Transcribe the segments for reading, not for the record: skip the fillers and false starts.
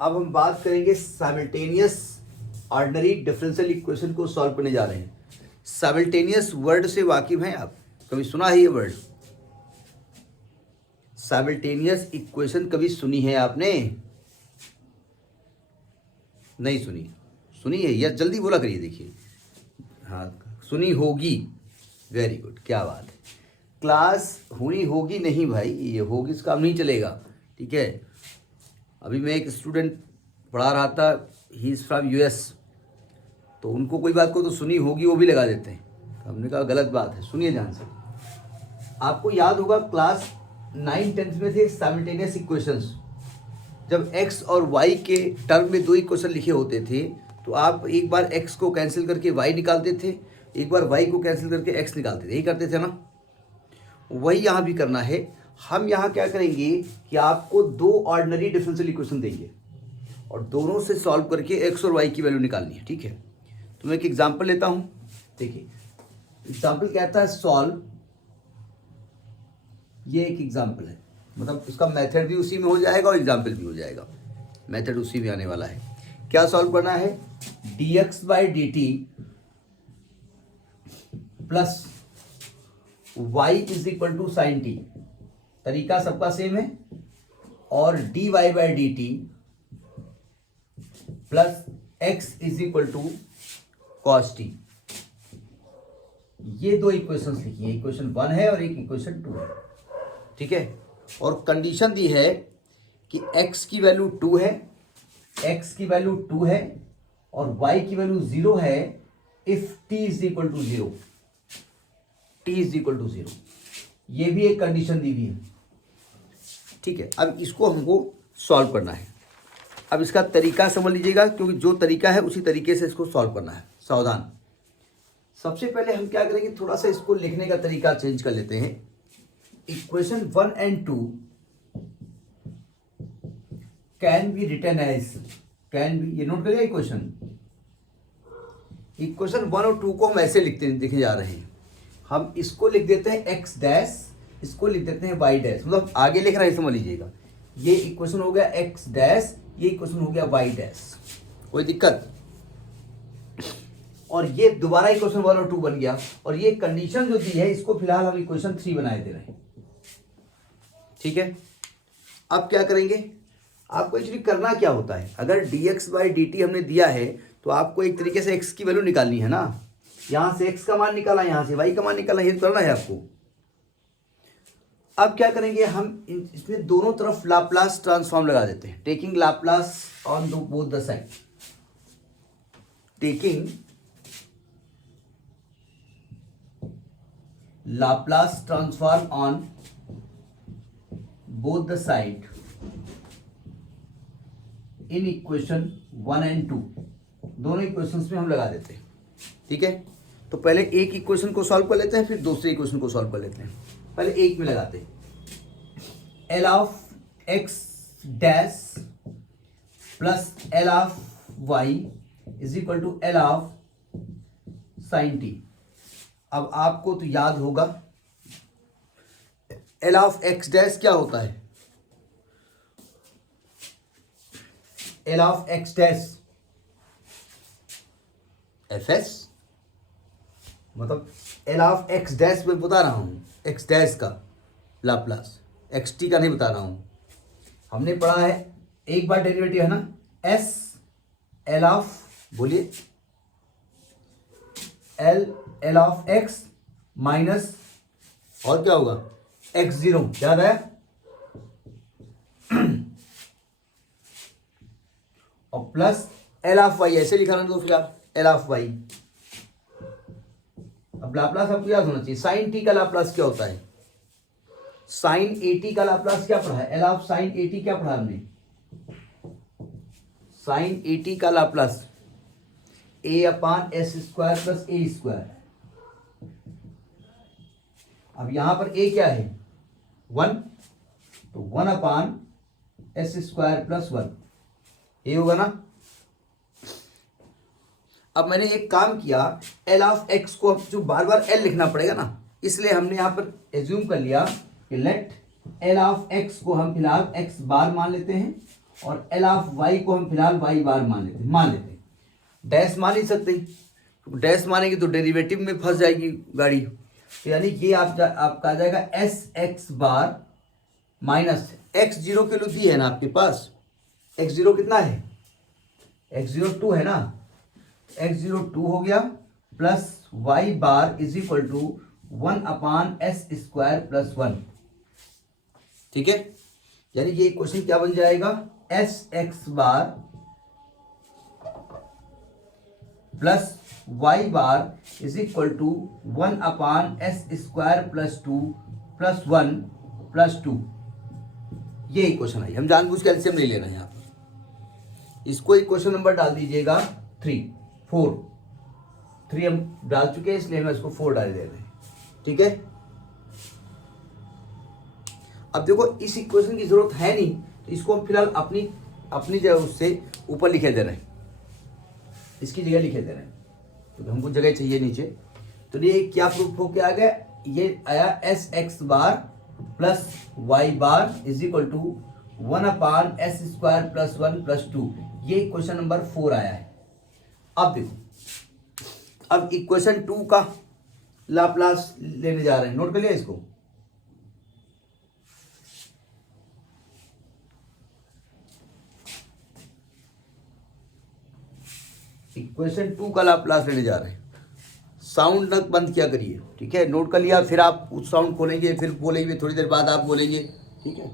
अब हम बात करेंगे साइमल्टेनियस ऑर्डिनरी डिफरेंशियल इक्वेशन को सॉल्व करने जा रहे हैं। साइमल्टेनियस वर्ड से वाकिफ हैं आप? कभी सुना है ये वर्ड? साइमल्टेनियस इक्वेशन कभी सुनी है आपने? नहीं सुनी? सुनी है या जल्दी बोला करिए। देखिए, हाँ सुनी होगी, वेरी गुड, क्या बात है। क्लास हुई होगी नहीं भाई, ये होगी इसका काम नहीं चलेगा, ठीक है। अभी मैं एक स्टूडेंट पढ़ा रहा था, ही इज़ फ्रॉम यूएस, तो उनको कोई बात को तो सुनी होगी वो भी लगा देते हैं, तो हमने कहा गलत बात है, सुनिए ध्यान से। आपको याद होगा क्लास 9-10 में थे साइमल्टेनियस इक्वेशंस, जब x और y के टर्म में दो इक्वेशन लिखे होते थे तो आप एक बार x को कैंसिल करके y निकालते थे, एक बार y को कैंसिल करके x निकालते थे, यही करते थे ना। वही यहाँ भी करना है। हम यहाँ क्या करेंगे कि आपको दो ऑर्डिनरी डिफरेंशियल इक्वेशन देंगे और दोनों से सॉल्व करके x और y की वैल्यू निकालनी है, ठीक है। तो मैं एक एग्जाम्पल लेता हूँ। देखिए, एग्जाम्पल कहता है सॉल्व, ये एक एग्जाम्पल है, मतलब इसका मेथड भी उसी में हो जाएगा और एग्जाम्पल भी हो जाएगा, मेथड उसी में आने वाला है। क्या सॉल्व करना है? dx/dt plus y = sin t, तरीका सबका सेम है, और dy/dt plus x = cos t। ये दो इक्वेशंस लिखिए, इक्वेशन 1 है और एक इक्वेशन 2 है, ठीक है। और कंडीशन दी है कि x की वैल्यू 2 है, x की वैल्यू 2 है और y की वैल्यू 0 है इफ t = 0, t = 0। ये भी एक कंडीशन दी हुई है, ठीक है। अब इसको हमको सॉल्व करना है। अब इसका तरीका समझ लीजिएगा, क्योंकि जो तरीका है उसी तरीके से इसको सॉल्व करना है, सावधान। सबसे पहले हम क्या करेंगे, थोड़ा सा इसको लिखने का तरीका चेंज कर लेते हैं। Equation 1 and 2 can be written as, can be, ये नोट करिए। इक्वेशन 1 और 2 को हम ऐसे लिखे जा रहे हैं। हम इसको लिख देते हैं x डैश, इसको लिख देते हैं y डैश, मतलब आगे लिख रहे हैं, समझ लीजिएगा। ये इक्वेशन हो गया x डैश, ये इक्वेशन हो गया y डैश, कोई दिक्कत? और ये दोबारा इक्वेशन 1 और 2 बन गया, और ये कंडीशन जो दी है इसको फिलहाल हम इक्वेशन 3 बनाए दे रहे हैं, ठीक है। अब क्या करेंगे, आपको एक्चुअली करना क्या होता है, अगर dx/dt हमने दिया है तो आपको एक तरीके से x की वैल्यू निकालनी है ना। यहां से x का मान निकाला, यहां से y का मान निकाला, ये करना है आपको। अब क्या करेंगे, हम इसमें दोनों तरफ लाप्लास ट्रांसफॉर्म लगा देते हैं, taking Laplace on both the side, taking Laplace transform on both the side in equation 1 and 2, दोनों इक्वेशंस में हम लगा देते हैं, ठीक है। तो पहले एक इक्वेशन को सॉल्व कर लेते हैं, फिर दूसरे इक्वेशन को सॉल्व कर लेते हैं। पहले एक में लगाते हैं, L of x dash plus L of y = L of sin t। अब आपको तो याद होगा L of x डैश क्या होता है, L of x dash fs, मतलब L of x डैश मैं बता रहा हूं, x डैश का लाप्लास, xt का नहीं बता रहा हूं। हमने पढ़ा है, एक बार डेरिवेटिव है ना, s L of, बोलिए, L of x माइनस, और क्या होगा, x0, याद आया, और प्लस L of y, ऐसे लिखा ना, तो फिर आप L of y। अब लाप्लास आपको याद होना चाहिए, साइन t का लाप्लास क्या होता है, साइन at का लाप्लास क्या पढ़ा है, L of sin at क्या पढ़ा हमने, साइन at का लाप्लास a/s² + a²। अब यहां पर a क्या है, 1, तो 1/s² + 1, ये होगा ना। अब मैंने एक काम किया, L of x को जो बार बार L लिखना पड़ेगा ना, इसलिए हमने यहां पर एज्यूम कर लिया कि लेट L of x को हम फिलहाल x बार मान लेते हैं और एल ऑफ वाई को हम फिलहाल वाई बार मान लेते। डैश मान नहीं सकते, डैश मानेंगे तो डेरिवेटिव में फंस जाएगी गाड़ी। तो यानी ये आपका आ जाएगा s x bar minus x zero के लिए दी है ना आपके पास, एक्स जीरो कितना है, एक्स जीरो 2 है ना, एक्स जीरो 2 हो गया plus y bar is equal to 1/s² plus 1। ठीक है, यानी ये क्वेश्चन क्या बन जाएगा, s x bar plus y bar is equal to 1/s² plus 2 plus 1 plus 2। ये क्वेश्चन है, हम जानबूझ के एलसीएम नहीं लेना है यहाँ पर। इसको एक क्वेश्चन नंबर डाल दीजिएगा 3 4, 3 हम डाल चुके हैं इसलिए हम इसको 4 डाल दे रहे हैं। ठीक है, अब देखो इस इक्वेशन की जरूरत है नहीं तो इसको हम फिलहाल अपनी जगह उससे ऊपर लिखे दे रहे हैं, इसकी जगह लिखे दे रहे हैं क्योंकि हमको जगह चाहिए नीचे। तो ये क्या प्रूफ हो के आ गया, ये आया s x bar plus y bar is equal to 1/s² plus 1 plus 2। ये क्वेश्चन नंबर 4 आया है। अब देखो, अब इक्वेशन 2 का लाप्लास लेने जा रहे हैं, नोट कर लिया इसको। इक्वेशन 2 का लाप्लास लेने जा रहे हैं। साउंड न बंद किया करिए, ठीक है, नोट कर लिया, फिर आप उस साउंड खोलेंगे, फिर बोलेंगे, थोड़ी देर बाद आप बोलेंगे, ठीक है,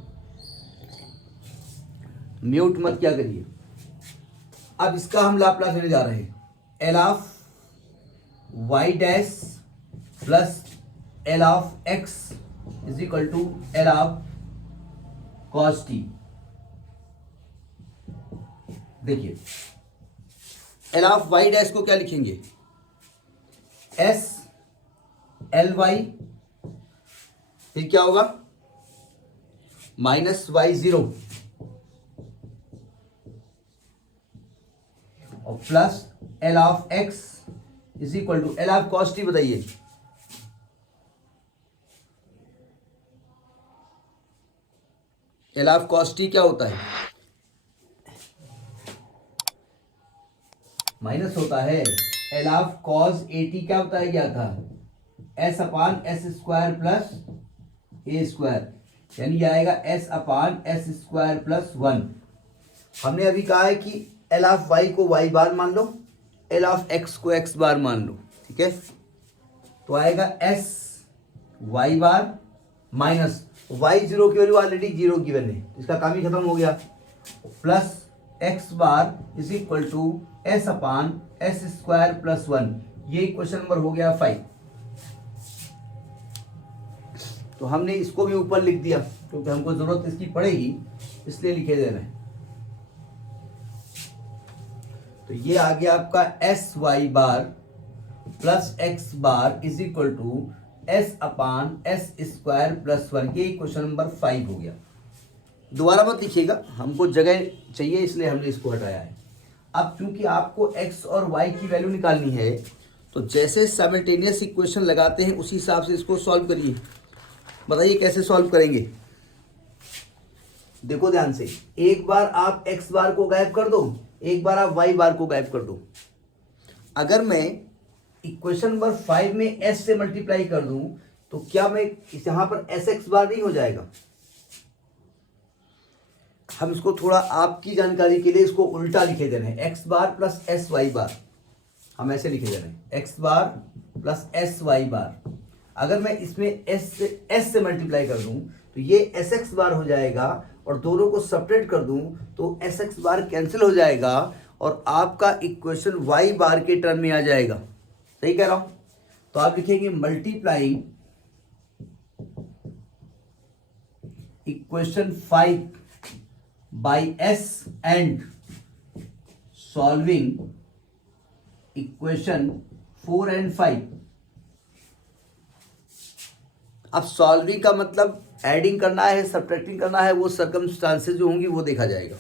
म्यूट मत किया करिए। अब इसका हम लाप्लास लेने जा रहे हैं, L of y dash plus L of x is equal to L of cos t. देखिए एल ऑफ वाई डैश को क्या लिखेंगे, एस एल वाई, फिर क्या होगा माइनस वाई जीरो और plus L of x is equal to L of cos t. बताइए L of cos t क्या होता है, माइनस होता है। L of cos a t क्या होता है, क्या था, s/s² प्लस a², यानी आएगा s/s² प्लस 1। हमने अभी कहा है कि एल ऑफ वाई को वाई बार मान लो, एल ऑफ एक्स को एक्स बार मान लो, ठीक है, तो आएगा s y bar minus y zero की वैल्यू ऑलरेडी जीरो की वैल्यू, इसका काम ही खत्म हो गया, plus x bar is equal to s/s² plus 1। ये क्वेश्चन नंबर हो गया 5। तो हमने इसको भी ऊपर लिख दिया क्योंकि हमको जरूरत इसकी पड़ेगी इसलिए लिखे दे रहे हैं। तो ये आ गया आपका s y bar plus x bar is equal to s/s² plus 1। ये क्वेश्चन नंबर 5 हो गया। दोबारा मत लिखिएगा, हमको जगह चाहिए इसलिए हमने इसको हटाया है। अब चूंकि आपको x और y की वैल्यू निकालनी है तो जैसे साइमल्टेनियस इक्वेशन लगाते हैं उसी हिसाब से इसको सॉल्व करिए। बताइए कैसे सॉल्व करेंगे, देखो ध्यान से, एक बार आप x बार को गायब कर दो, एक बार आप y बार को गायब कर दो। अगर मैं इक्वेशन नंबर 5 में s से मल्टीप्लाई कर दूं तो क्या मैं यहां पर एस एक्स बार नहीं हो जाएगा। हम इसको थोड़ा आपकी जानकारी के लिए इसको उल्टा लिखे दे रहे हैं, x bar plus s y बार, हम ऐसे लिखे दे रहे हैं, x bar plus s y बार। अगर मैं इसमें एस से मल्टीप्लाई कर दूं तो ये एस एक्स बार हो जाएगा और दोनों को सेपरेट कर दूं तो एस एक्स बार कैंसिल हो जाएगा और आपका इक्वेशन वाई बार के टर्म में आ जाएगा। सही कह रहा हूं, तो आप लिखेंगे multiplying equation 5 by s and solving equation 4 and 5। अब सॉल्विंग का मतलब एडिंग करना है, सब्ट्रैक्टिंग करना है, वो सर्कमस्टांसेस जो होंगी वो देखा जाएगा।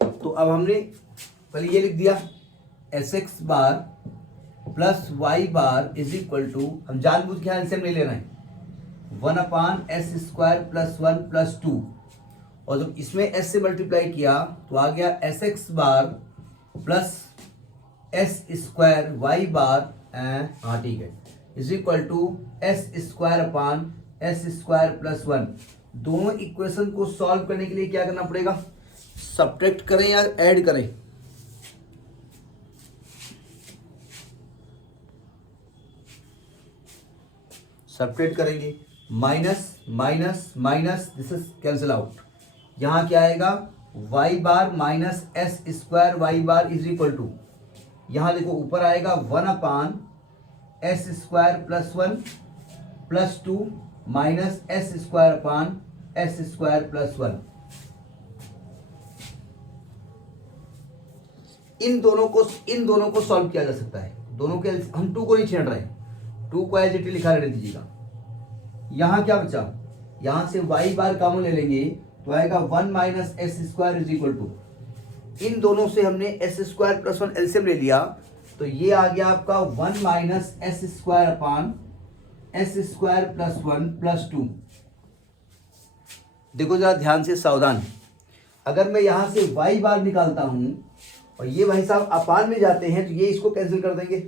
तो अब हमने पहले ये लिख दिया s x bar plus y bar is equal to, हम जानबूझ के एलसीएम नहीं ले रहे हैं, 1/s² प्लस 1 प्लस 2 और जब इसमें एस से मल्टीप्लाई किया तो आ गया s x bar plus s square y bar हाँ ठीक है is equal to s square upon s square plus 1। दोनों इक्वेशन को सॉल्व करने के लिए क्या करना पड़ेगा, सब्ट्रैक्ट करें या ऐड करें। सब्ट्रैक्ट करेंगे, minus minus minus this is cancel out. यहां क्या आएगा y bar minus s square y bar is equal to, यहां देखो ऊपर आएगा 1 upon s square plus 1 plus 2 minus s square upon s square plus 1। इन दोनों को सॉल्व किया जा सकता है। दोनों के हम 2 को नहीं छेड़ रहे, 2 को एज इट इज लिखा रहने दीजिएगा। यहां क्या बचा, यहां से वाई बार कॉमन ले लेंगे तो आएगा 1 minus s square is equal to, इन दोनों से हमने एस स्क्वायर प्लस 1 एलसीएम ले लिया तो ये आ गया आपका 1 minus s square upon s square plus 1 plus 2। देखो जरा ध्यान से, सावधान, अगर मैं यहां से वाई बार निकालता हूं और ये भाई साहब अपान में जाते हैं तो ये इसको कैंसिल कर देंगे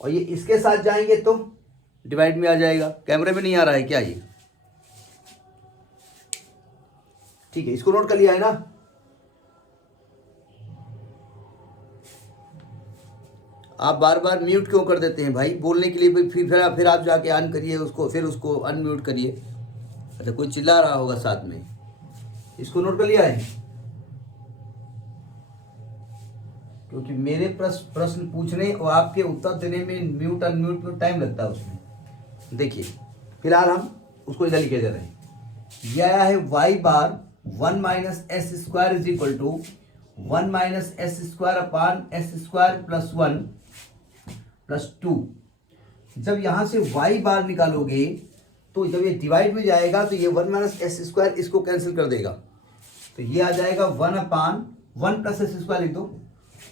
और ये इसके साथ जाएंगे तो डिवाइड में आ जाएगा। कैमरे में नहीं आ रहा है क्या ये, ठीक है, इसको नोट कर लिया है ना। आप बार बार म्यूट क्यों कर देते हैं भाई, बोलने के लिए फिर आप जाके ऑन करिए उसको, फिर उसको अनम्यूट करिए। अच्छा कोई चिल्ला रहा होगा साथ में, इसको नोट कर लिया है, क्योंकि मेरे प्रश्न पूछने और आपके उत्तर देने में म्यूट अनम्यूट में टाइम लगता है उसमें। देखिए फिलहाल हम उसको इधर लिखे दे रहे हैं। यह आया है y bar 1 minus s square is equal to 1 minus s square upon s square plus 1 plus 2। जब यहां से वाई बार निकालोगे तो जब ये डिवाइड में जाएगा तो ये 1 माइनस एस स्क्वायर इसको कैंसिल कर देगा तो ये आ जाएगा 1 अपान 1 प्लस एस स्क्वायर लिख दो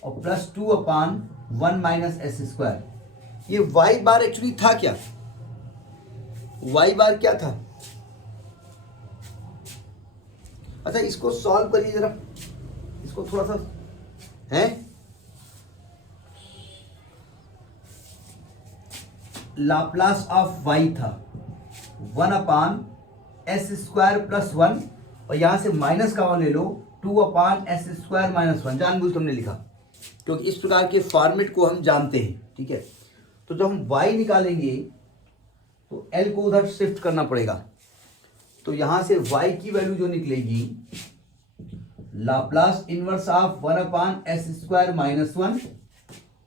और प्लस 2 अपान 1 माइनस एस स्क्वायर। ये वाई बार एक्चुअली था क्या, वाई बार क्या था। अच्छा इसको सॉल्व करिए जरा, इसको थोड़ा सा है, लाप्लास ऑफ वाई था 1 अपान एस स्क्वायर प्लस 1 और यहां से माइनस का ले लो 2 अपान एस स्क्वायर माइनस 1। जानबूझ के हमने लिखा क्योंकि इस प्रकार के फॉर्मेट को हम जानते हैं, ठीक है। तो जब हम y निकालेंगे तो l को उधर शिफ्ट करना पड़ेगा, तो यहां से y की वैल्यू जो निकलेगी Laplace inverse of 1 upon s square minus 1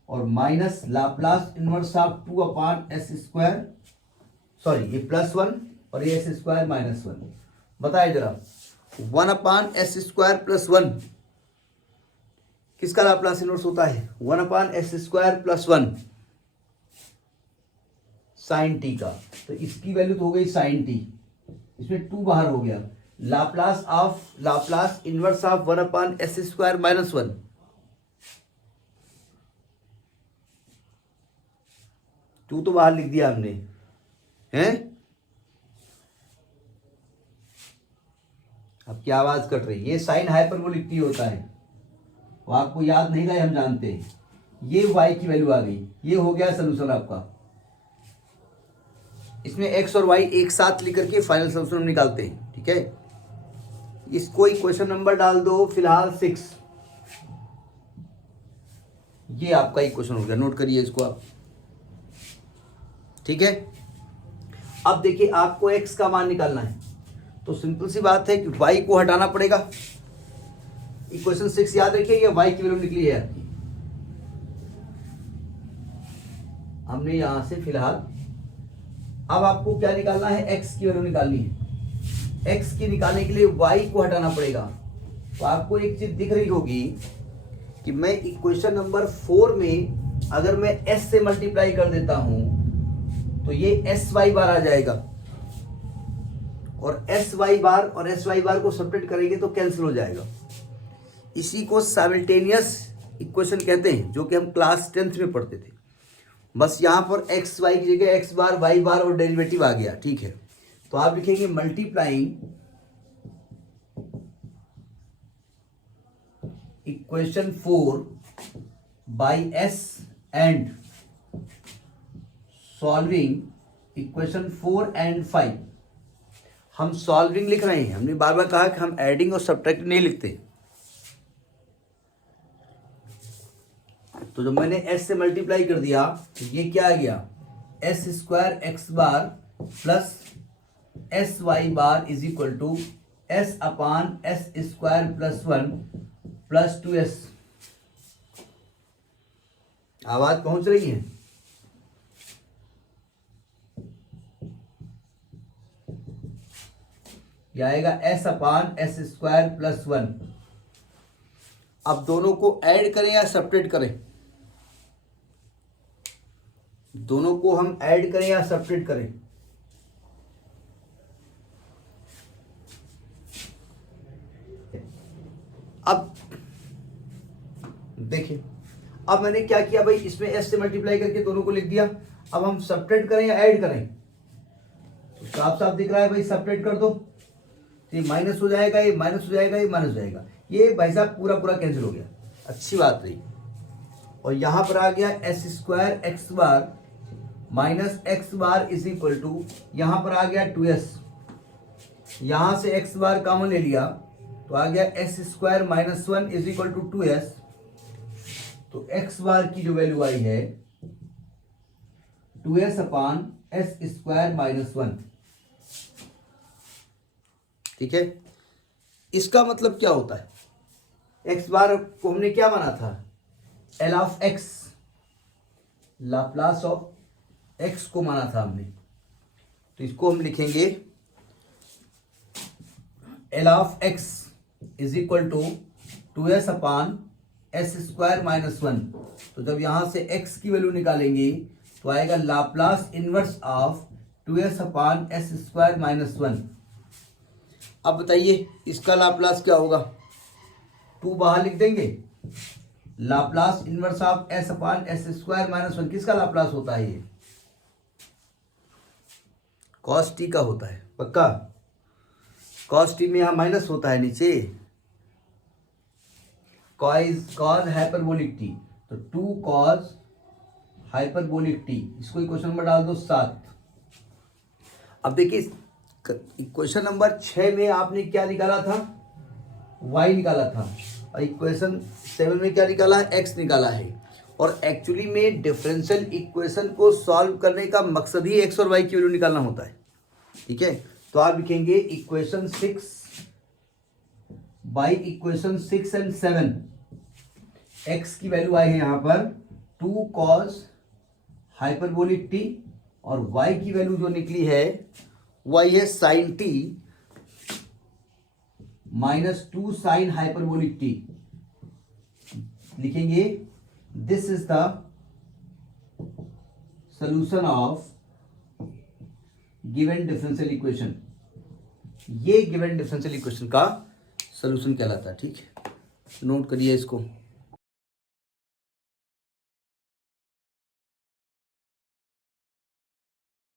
और minus Laplace inverse of 2 upon s square, sorry ये प्लस 1 और ये एस स्क्वायर माइनस 1। बताइए जरा 1 अपान एस स्क्वायर प्लस 1 किसका लाप्लास इनवर्स होता है, 1 upon s square plus 1 sine t का, तो इसकी वैल्यू तो हो गई साइन टी, इसमें 2 बाहर हो गया। Laplace inverse of 1 upon s square minus 1, two तो बाहर लिख दिया हमने हैं। अब क्या आवाज कट रही है, ये साइन हाइपरबोलिक टी होता है, वो आपको याद नहीं रहा, हम जानते हैं। ये y की वैल्यू आ गई, ये हो गया सोल्यूशन आपका। इसमें x और y एक साथ लिख करके फाइनल सोल्यूशन निकालते हैं, ठीक है। इसको इक्वेशन नंबर डाल दो फिलहाल 6, ये आपका इक्वेशन हो गया, नोट करिए इसको आप, ठीक है। अब देखिए आपको x का मान निकालना है तो सिंपल सी बात है कि y को हटाना पड़ेगा। इक्वेशन 6 याद रखिए, ये y की वैल्यू निकली है आपकी। हमने यहां से फिलहाल अब आपको क्या निकालना है, x की वैल्यू निकालनी है। x की निकालने के लिए y को हटाना पड़ेगा। तो आपको एक चीज दिख रही होगी कि मैं इक्वेशन नंबर 4 में अगर मैं s से मल्टीप्लाई कर देता हूं तो ये एस वाई बार आ जाएगा और एस वाई बार और एस वाई बार को सेपरेट करेंगे तो कैंसिल हो जाएगा। इसी को साइमल्टेनियस इक्वेशन कहते हैं, जो कि हम क्लास 10th में पढ़ते थे। बस यहाँ पर एक्स वाई की जगह एक्स बार वाई बार और डेरिवेटिव आ गया, ठीक है। तो आप लिखेंगे multiplying equation 4 by S and solving equation 4 and 5। हम सॉल्विंग लिख रहे हैं, हमने बार बार कहा कि हम एडिंग और सब्ट्रैक्ट नहीं लिखते। तो जब मैंने s से मल्टीप्लाई कर दिया तो ये क्या आ गया, s square x bar plus s y bar is equal to s upon s square plus 1 plus 2s। आवाज पहुंच रही है? यह आएगा s upon s square plus 1। अब दोनों को ऐड करें या सब्ट्रैक्ट करें? दोनों को हम ऐड करें या सब्ट्रैक्ट करें? अब देखिए, अब मैंने क्या किया भाई, इसमें s से मल्टीप्लाई करके दोनों को लिख दिया। अब हम सब्ट्रैक्ट करें या ऐड करें? तो साफ साफ दिख रहा है भाई, सब्ट्रैक्ट कर दो तो ये माइनस हो जाएगा, ये माइनस हो जाएगा, ये माइनस हो जाएगा, ये भाई साहब पूरा पूरा कैंसिल हो गया। अच्छी बात रही। और यहां पर आ गया s square x bar minus x bar is equal to, यहां पर आ गया 2s, यहां से एक्स बार कॉमन ले लिया तो आ गया s square minus 1 is equal to 2s। तो एक्स बार की जो वैल्यू आई है 2s upon s square minus 1। ठीक है, इसका मतलब क्या होता है, एक्स बार को हमने क्या माना था, L of x, Laplace of x को माना था हमने। तो इसको हम लिखेंगे L of x is equal to 2s upon s square minus 1। तो जब यहां से x की वैल्यू निकालेंगे तो आएगा Laplace inverse of 2s upon s square minus 1। अब बताइए इसका लाप्लास क्या होगा, 2 बाहर लिख देंगे, Laplace inverse of s upon s square minus 1 किसका लाप्लास होता है, ये cos t का होता है पक्का। cos t में यहां माइनस होता है नीचे, cos हाइपरबोलिक t, तो 2 cos हाइपरबोलिक t, इसको इक्वेशन नंबर डाल दो 7। अब देखिए इक्वेशन नंबर 6 में आपने क्या निकाला था, y निकाला था, और इक्वेशन 7 में क्या निकाला है, x निकाला है। और एक्चुअली में डिफरेंशियल इक्वेशन को सॉल्व करने का मकसद ही x और y की वैल्यू निकालना होता है। ठीक है, तो आप लिखेंगे equation 6 by equation 6 and 7, x की वैल्यू आई है यहां पर 2 cos हाइपरबोलिक t, और y की वैल्यू जो निकली है y है sine t minus 2 sine hyperbolic t। लिखेंगे this is the solution of given differential equation. ये गिवन डिफरेंशियल इक्वेशन का सॉल्यूशन कहलाता है। ठीक है, नोट करिए इसको।